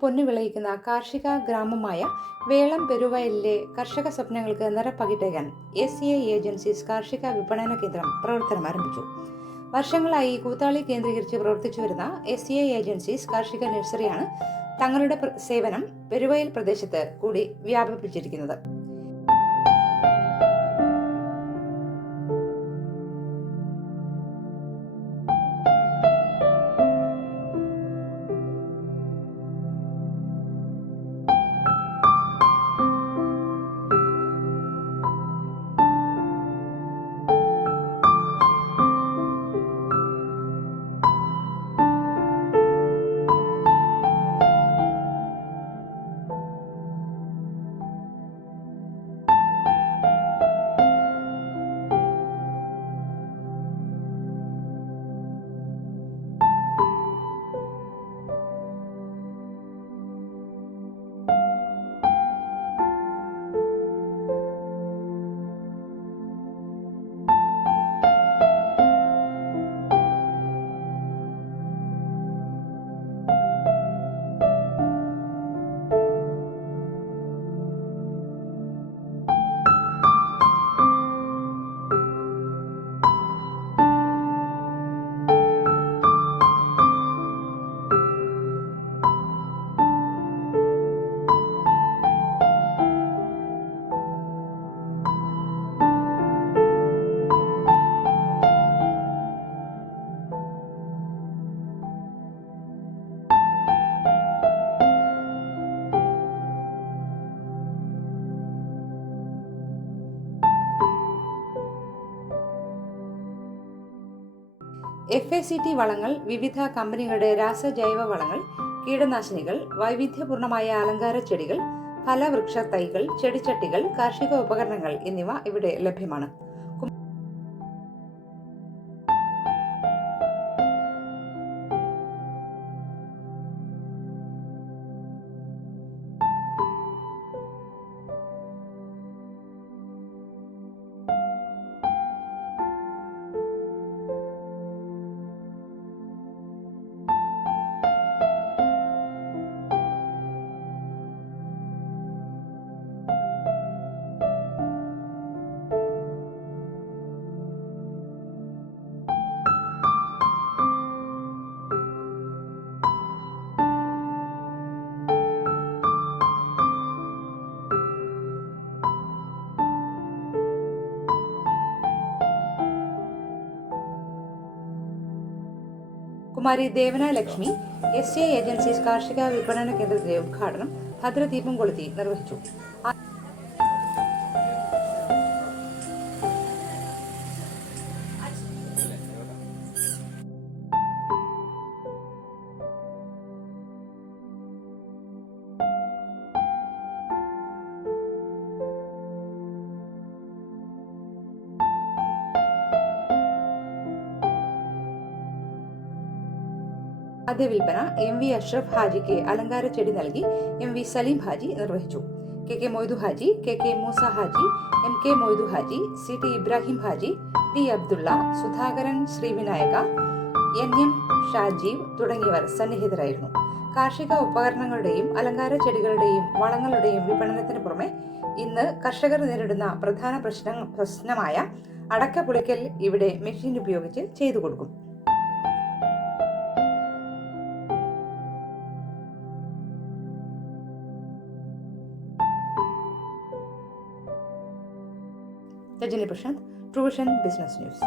പൊന്നു വിളയിക്കുന്ന കാർഷിക ഗ്രാമമായ വേളം പെരുവയലിലെ കർഷക സ്വപ്നങ്ങൾക്ക് നിറപ്പകിട്ടേക്കാൻ എസ് സി ഐ ഏജൻസീസ് കാർഷിക വിപണന കേന്ദ്രം പ്രവർത്തനം ആരംഭിച്ചു. വർഷങ്ങളായി കൂത്താളി കേന്ദ്രീകരിച്ച് പ്രവർത്തിച്ചു വരുന്ന എസ് സി ഐ ഏജൻസീസ് കാർഷിക നഴ്സറിയാണ് തങ്ങളുടെ സേവനം പെരുവയൽ പ്രദേശത്ത് കൂടി വ്യാപിപ്പിച്ചിരിക്കുന്നത്. എഫ് എ സി ടി വളങ്ങൾ വിവിധ കമ്പനികളുടെ രാസജൈവ വളങ്ങൾ കീടനാശിനികൾ വൈവിധ്യപൂർണമായ അലങ്കാര ചെടികൾ ഫലവൃക്ഷ തൈകൾ ചെടിച്ചട്ടികൾ കാർഷിക ഉപകരണങ്ങൾ എന്നിവ ഇവിടെ ലഭ്യമാണ്. Kumari Devana Lakshmi S A agencies കാർഷിക വിപണന കേന്ദ്രത്തിന്റെ ഉദ്ഘാടനം ഭദ്രദീപം കൊളുത്തി നിർവഹിച്ചു. ആ- ആദ്യ വിൽപ്പന എം വി അഷ്റഫ് ഹാജിക്ക് അലങ്കാര ചെടി നൽകി എം വി സലീം ഹാജി നിർവഹിച്ചു. K K Moidu Haji K K Moosa Haji M K Moidu Haji C T Ibrahim Haji T Abdulla Sudhakaran Srivinayaka N M Shajeev തുടങ്ങിയവർ സന്നിഹിതരായിരുന്നു. കാർഷിക ഉപകരണങ്ങളുടെയും അലങ്കാര ചെടികളുടെയും വളങ്ങളുടെയും വിപണനത്തിന് പുറമെ ഇന്ന് കർഷകർ നേരിടുന്ന പ്രധാന പ്രശ്ന പ്രശ്നമായ അടക്ക പുളിക്കൽ ഇവിടെ മെഷീൻ ഉപയോഗിച്ച് ചെയ്തു കൊടുക്കും. Rajani Prashanth Truevision business news